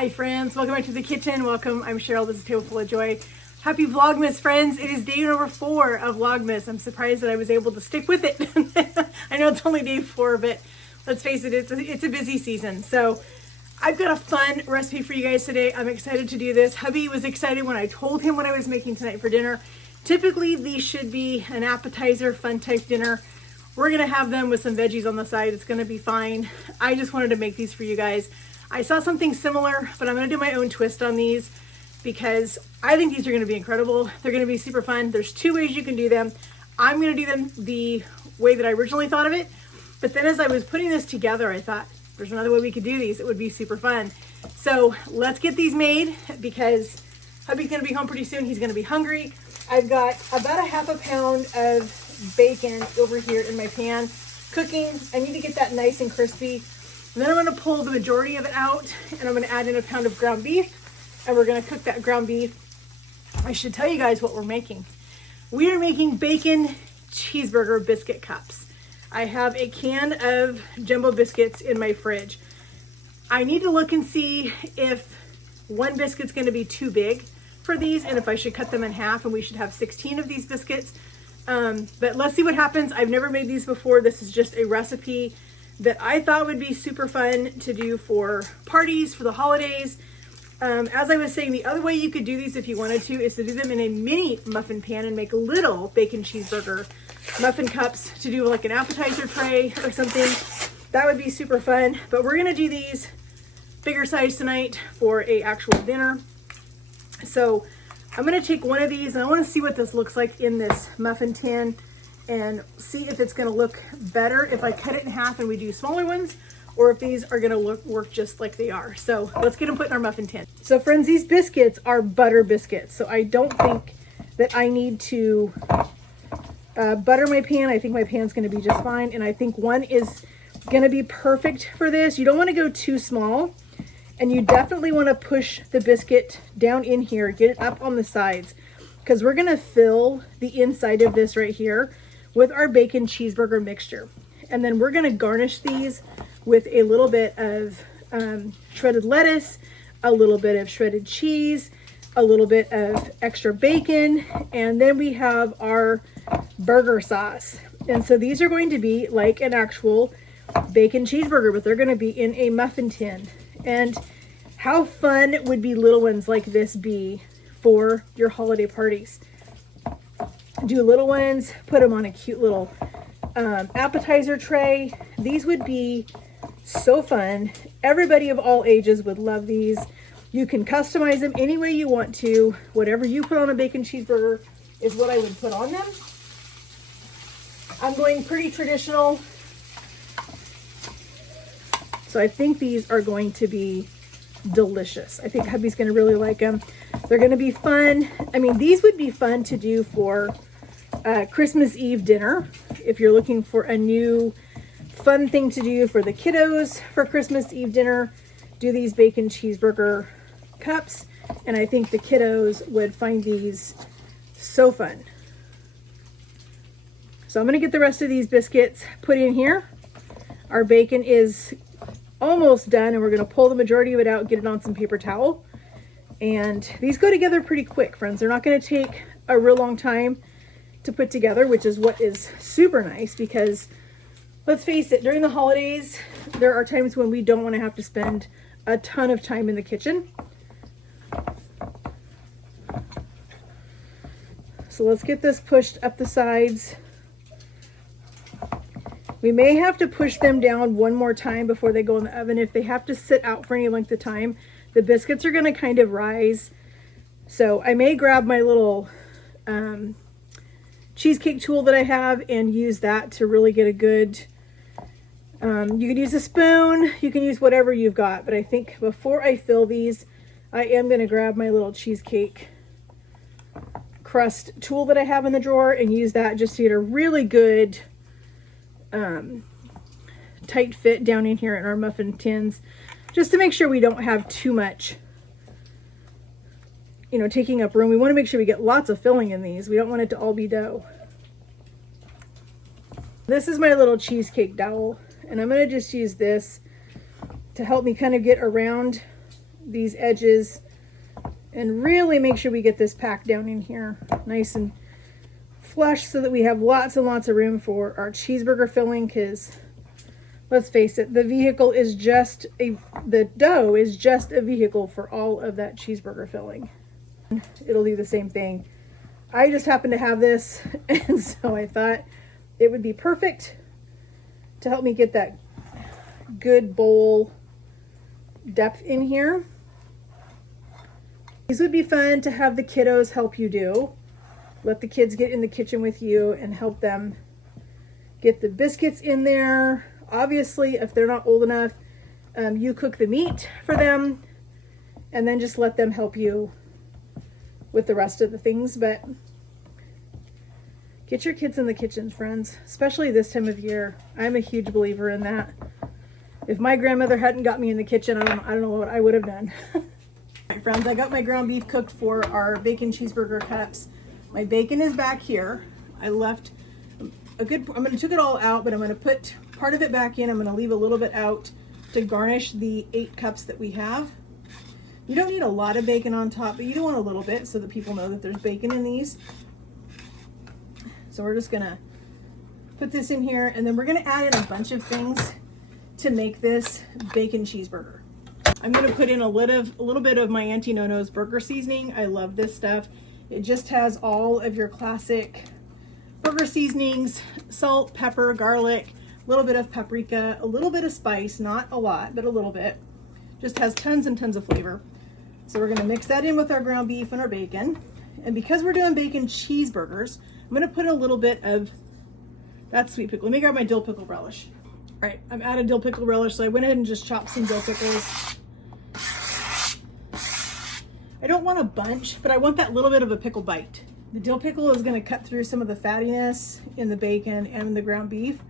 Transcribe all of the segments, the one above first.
Hi friends, welcome back to the kitchen. Welcome, I'm Cheryl, this is Table Full of Joy. Happy Vlogmas friends, it is day number 4 of Vlogmas. I'm surprised that I was able to stick with it. I know it's only day 4, but let's face it, it's a busy season. So I've got a fun recipe for you guys today. I'm excited to do this. Hubby was excited when I told him what I was making tonight for dinner. Typically these should be an appetizer, fun type dinner. We're gonna have them with some veggies on the side. It's gonna be fine. I just wanted to make these for you guys. I saw something similar, but I'm gonna do my own twist on these because I think these are gonna be incredible. They're gonna be super fun. There's 2 ways you can do them. I'm gonna do them the way that I originally thought of it, but then as I was putting this together, I thought there's another way we could do these. It would be super fun. So let's get these made because hubby's gonna be home pretty soon. He's gonna be hungry. I've got about a ½ pound of bacon over here in my pan cooking. I need to get that nice and crispy. And then I'm gonna pull the majority of it out and I'm gonna add in a pound of ground beef and we're gonna cook that ground beef. I should tell you guys what we're making. We are making bacon cheeseburger biscuit cups. I have a can of jumbo biscuits in my fridge. I need to look and see if one biscuit's gonna be too big for these and if I should cut them in half and we should have 16 of these biscuits. But let's see what happens. I've never made these before. This is just a recipe that I thought would be super fun to do for parties, for the holidays. As I was saying, the other way you could do these if you wanted to is to do them in a mini muffin pan and make little bacon cheeseburger muffin cups to do like an appetizer tray or something. That would be super fun, but we're gonna do these bigger size tonight for a actual dinner. So I'm gonna take one of these and I wanna see what this looks like in this muffin tin and see if it's gonna look better if I cut it in half and we do smaller ones, or if these are gonna work just like they are. So let's get them put in our muffin tin. So friends, these biscuits are butter biscuits. So I don't think that I need to butter my pan. I think my pan's gonna be just fine. And I think one is gonna be perfect for this. You don't wanna go too small. And you definitely wanna push the biscuit down in here, get it up on the sides, because we're gonna fill the inside of this right here with our bacon cheeseburger mixture. And then we're gonna garnish these with a little bit of shredded lettuce, a little bit of shredded cheese, a little bit of extra bacon, and then we have our burger sauce. And so these are going to be like an actual bacon cheeseburger, but they're gonna be in a muffin tin. And how fun would be little ones like this be for your holiday parties? Do little ones, put them on a cute little appetizer tray. These would be so fun. Everybody of all ages would love these. You can customize them any way you want to. Whatever you put on a bacon cheeseburger is what I would put on them. I'm going pretty traditional. So I think these are going to be delicious. I think hubby's going to really like them. They're going to be fun. I mean, these would be fun to do for Christmas Eve dinner. If you're looking for a new fun thing to do for the kiddos for Christmas Eve dinner, do these bacon cheeseburger cups. And I think the kiddos would find these so fun. So I'm going to get the rest of these biscuits put in here. Our bacon is almost done and we're going to pull the majority of it out, get it on some paper towel. And these go together pretty quick, friends. They're not going to take a real long time to put together, which is what is super nice because let's face it, during the holidays, there are times when we don't want to have to spend a ton of time in the kitchen. So let's get this pushed up the sides. We may have to push them down one more time before they go in the oven. If they have to sit out for any length of time, the biscuits are going to kind of rise. So I may grab my little cheesecake tool that I have and use that to really get a good, you can use a spoon, you can use whatever you've got, but I think before I fill these, I am going to grab my little cheesecake crust tool that I have in the drawer and use that just to get a really good tight fit down in here in our muffin tins, just to make sure we don't have too much, you know, taking up room. We want to make sure we get lots of filling in these. We don't want it to all be dough. This is my little cheesecake dowel, and I'm going to just use this to help me kind of get around these edges and really make sure we get this packed down in here nice and flush so that we have lots and lots of room for our cheeseburger filling, because let's face it, the dough is just a vehicle for all of that cheeseburger filling. It'll do the same thing. I just happen to have this, and so I thought it would be perfect to help me get that good bowl depth in here. These would be fun to have the kiddos help you do. Let the kids get in the kitchen with you and help them get the biscuits in there. Obviously, if they're not old enough, you cook the meat for them and then just let them help you with the rest of the things. But get your kids in the kitchen, friends, especially this time of year. I'm a huge believer in that. If my grandmother hadn't got me in the kitchen, I don't know what I would have done. All right, friends, I got my ground beef cooked for our bacon cheeseburger cups. My bacon is back here. I left I'm going to took it all out, but I'm going to put part of it back in. I'm going to leave a little bit out to garnish the 8 cups that we have. You don't need a lot of bacon on top, but you do want a little bit so that people know that there's bacon in these. So we're just going to put this in here, and then we're going to add in a bunch of things to make this bacon cheeseburger. I'm going to put in a little bit of my Auntie Nono's burger seasoning. I love this stuff. It just has all of your classic burger seasonings: salt, pepper, garlic, a little bit of paprika, a little bit of spice, not a lot, but a little bit. Just has tons and tons of flavor. So we're going to mix that in with our ground beef and our bacon. And because we're doing bacon cheeseburgers, I'm going to put a little bit of that sweet pickle. Let me grab my dill pickle relish. All right, I'm out of dill pickle relish, so I went ahead and just chopped some dill pickles. I don't want a bunch, but I want that little bit of a pickle bite. The dill pickle is going to cut through some of the fattiness in the bacon and the ground beef.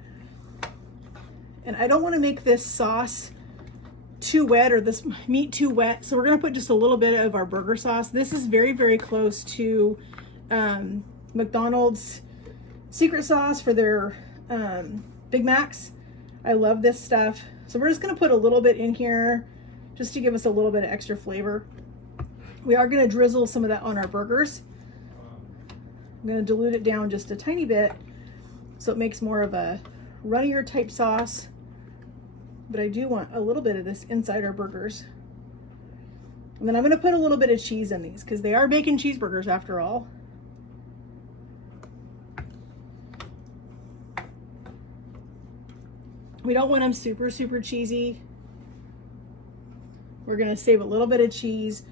And I don't want to make this sauce too wet, or this meat too wet, so we're going to put just a little bit of our burger sauce. This is very, very close to McDonald's secret sauce for their Big Macs. I love this stuff. So we're just going to put a little bit in here just to give us a little bit of extra flavor. We are going to drizzle some of that on our burgers. I'm going to dilute it down just a tiny bit so it makes more of a runnier type sauce. But I do want a little bit of this inside our burgers. And then I'm going to put a little bit of cheese in these because they are bacon cheeseburgers after all. We don't want them super, super cheesy. We're going to save a little bit of cheese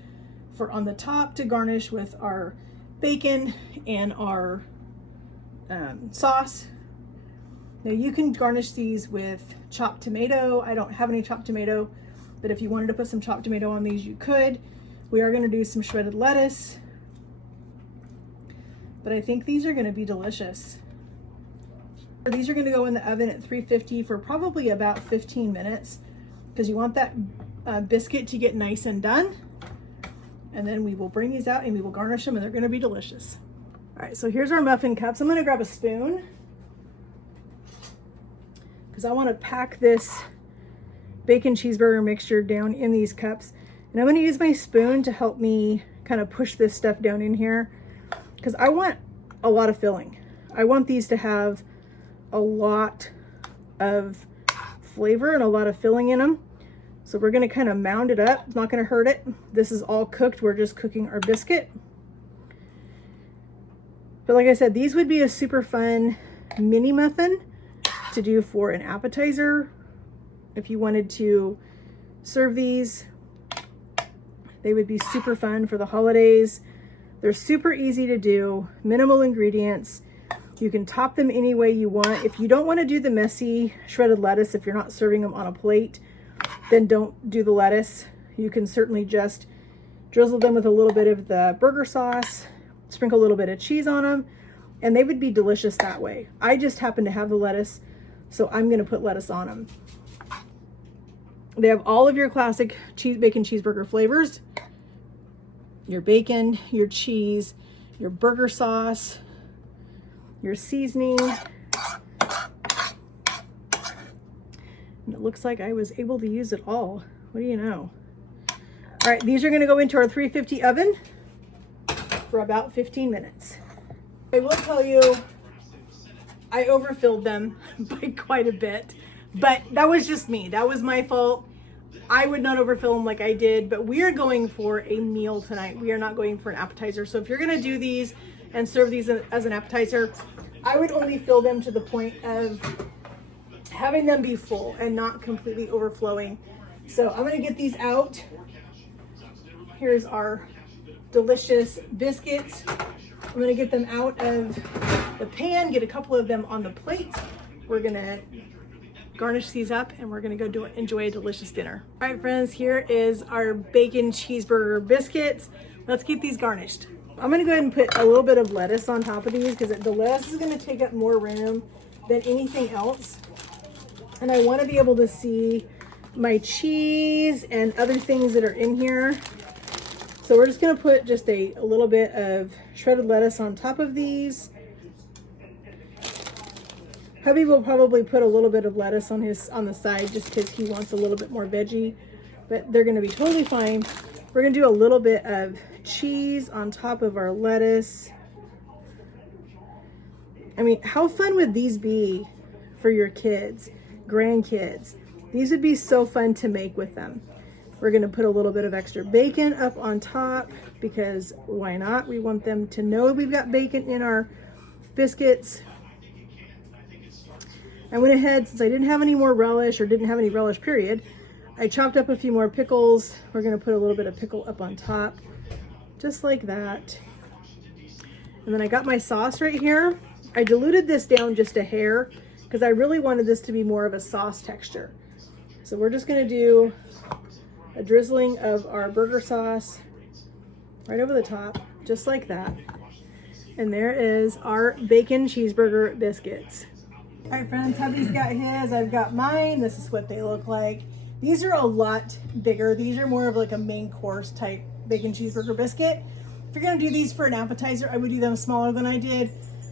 for on the top to garnish with our bacon and our sauce. Now you can garnish these with chopped tomato. I don't have any chopped tomato, but if you wanted to put some chopped tomato on these, you could. We are going to do some shredded lettuce, but I think these are going to be delicious. These are going to go in the oven at 350 for probably about 15 minutes because you want that biscuit to get nice and done. And then we will bring these out and we will garnish them, and they're going to be delicious. All right, so here's our muffin cups. I'm going to grab a spoon because I want to pack this bacon cheeseburger mixture down in these cups. And I'm going to use my spoon to help me kind of push this stuff down in here because I want a lot of filling. I want these to have a lot of flavor and a lot of filling in them. So we're going to kind of mound it up. It's not going to hurt it. This is all cooked. We're just cooking our biscuit. But like I said, these would be a super fun mini muffin to do for an appetizer. If you wanted to serve these, they would be super fun for the holidays. They're super easy to do, minimal ingredients. You can top them any way you want. If you don't want to do the messy shredded lettuce, if you're not serving them on a plate, then don't do the lettuce. You can certainly just drizzle them with a little bit of the burger sauce, sprinkle a little bit of cheese on them, and they would be delicious that way. I just happen to have the lettuce, so I'm going to put lettuce on them. They have all of your classic bacon cheeseburger flavors. Your bacon, your cheese, your burger sauce, your seasoning. And it looks like I was able to use it all. What do you know? All All right, these are gonna go into our 350 oven for about 15 minutes. I will tell you, I overfilled them by quite a bit, but that was just me. That was my fault. I would not overfill them like I did, but we are going for a meal tonight. We are not going for an appetizer. So if you're gonna do these and serve these as an appetizer, I would only fill them to the point of having them be full and not completely overflowing. So I'm gonna get these out. Here's our delicious biscuits. I'm gonna get them out of the pan, get a couple of them on the plate. We're gonna garnish these up and we're gonna go enjoy a delicious dinner. All right, friends, here is our bacon cheeseburger biscuits. Let's get these garnished. I'm gonna go ahead and put a little bit of lettuce on top of these because the lettuce is gonna take up more room than anything else. And I wanna be able to see my cheese and other things that are in here. So we're just gonna put just a little bit of shredded lettuce on top of these. Hubby will probably put a little bit of lettuce on the side just because he wants a little bit more veggie, but they're gonna be totally fine. We're gonna do a little bit of cheese on top of our lettuce. I mean, how fun would these be for your kids, grandkids? These would be so fun to make with them. We're gonna put a little bit of extra bacon up on top because why not? We want them to know we've got bacon in our biscuits. I went ahead, since I didn't have any more relish or didn't have any relish period, I chopped up a few more pickles. We're gonna put a little bit of pickle up on top, just like that. And then I got my sauce right here. I diluted this down just a hair because I really wanted this to be more of a sauce texture. So we're just gonna do a drizzling of our burger sauce right over the top, just like that. And there is our bacon cheeseburger biscuits. All right, friends, hubby's got his, I've got mine. This is what they look like. These are a lot bigger. These are more of like a main course type bacon cheeseburger biscuit. If you're gonna do these for an appetizer, I would do them smaller than I did.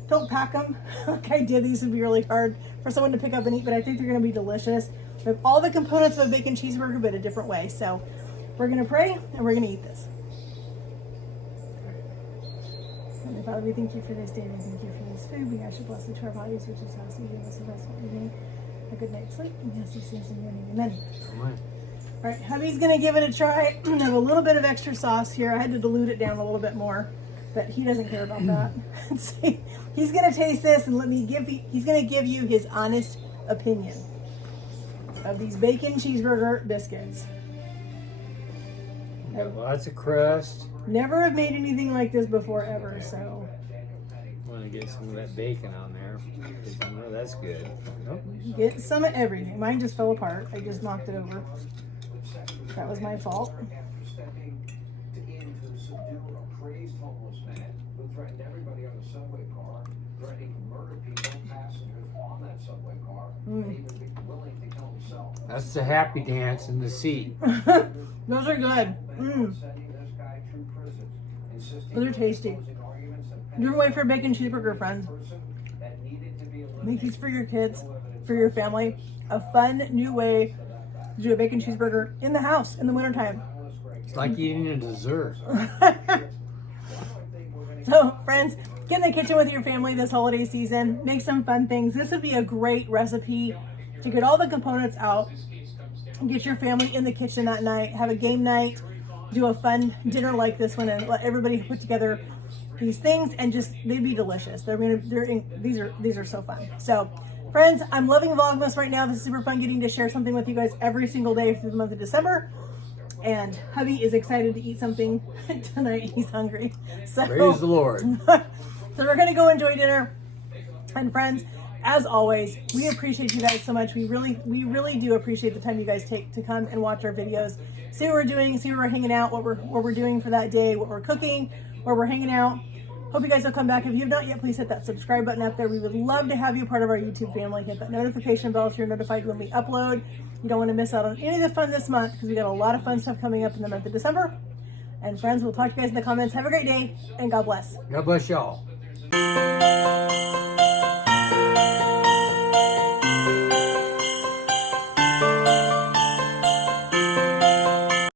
Don't pack them like I did. These would be really hard for someone to pick up and eat, but I think they're gonna be delicious. We have all the components of a bacon cheeseburger, but a different way. So we're gonna pray and we're gonna eat this. Heavenly Father, we thank you for this day. We thank you for this food. We ask you to bless it to our bodies, which is how you give us a restful evening, a good night's sleep. We ask these things in your name. Amen. Amen. All right, hubby's gonna give it a try. I have a little bit of extra sauce here. I had to dilute it down a little bit more, but he doesn't care about that. See, he's gonna taste this and he's gonna give you his honest opinion of these bacon cheeseburger biscuits. Got lots of crust. Never have made anything like this before ever, so. Want to get some of that bacon on there. You know that's good. Nope. Get some of everything. Mine just fell apart. I just knocked it over. That was my fault. That's the happy dance in the seat. Those are good. Those are tasty. Your way for a bacon cheeseburger, friends. Make these for your kids, for your family. A fun new way to do a bacon cheeseburger in the house in the wintertime. It's like eating a dessert. So, friends, get in the kitchen with your family this holiday season. Make some fun things. This would be a great recipe to get all the components out and get your family in the kitchen that night. Have a game night. Do a fun dinner like this one and let everybody put together these things and just they'd be delicious. These are so fun. So, friends, I'm loving Vlogmas right now. This is super fun getting to share something with you guys every single day through the month of December. And hubby is excited to eat something tonight. He's hungry. So praise the Lord. So we're gonna go enjoy dinner. And friends, as always, we appreciate you guys so much. We really do appreciate the time you guys take to come and watch our videos, see what we're doing, see where we're hanging out, what we're doing for that day, what we're cooking, where we're hanging out. Hope you guys will come back. If you have not yet, please hit that subscribe button up there. We would love to have you part of our YouTube family. Hit that notification bell so you're notified when we upload. You don't want to miss out on any of the fun this month because we got a lot of fun stuff coming up in the month of December. And friends, we'll talk to you guys in the comments. Have a great day and God bless. God bless y'all.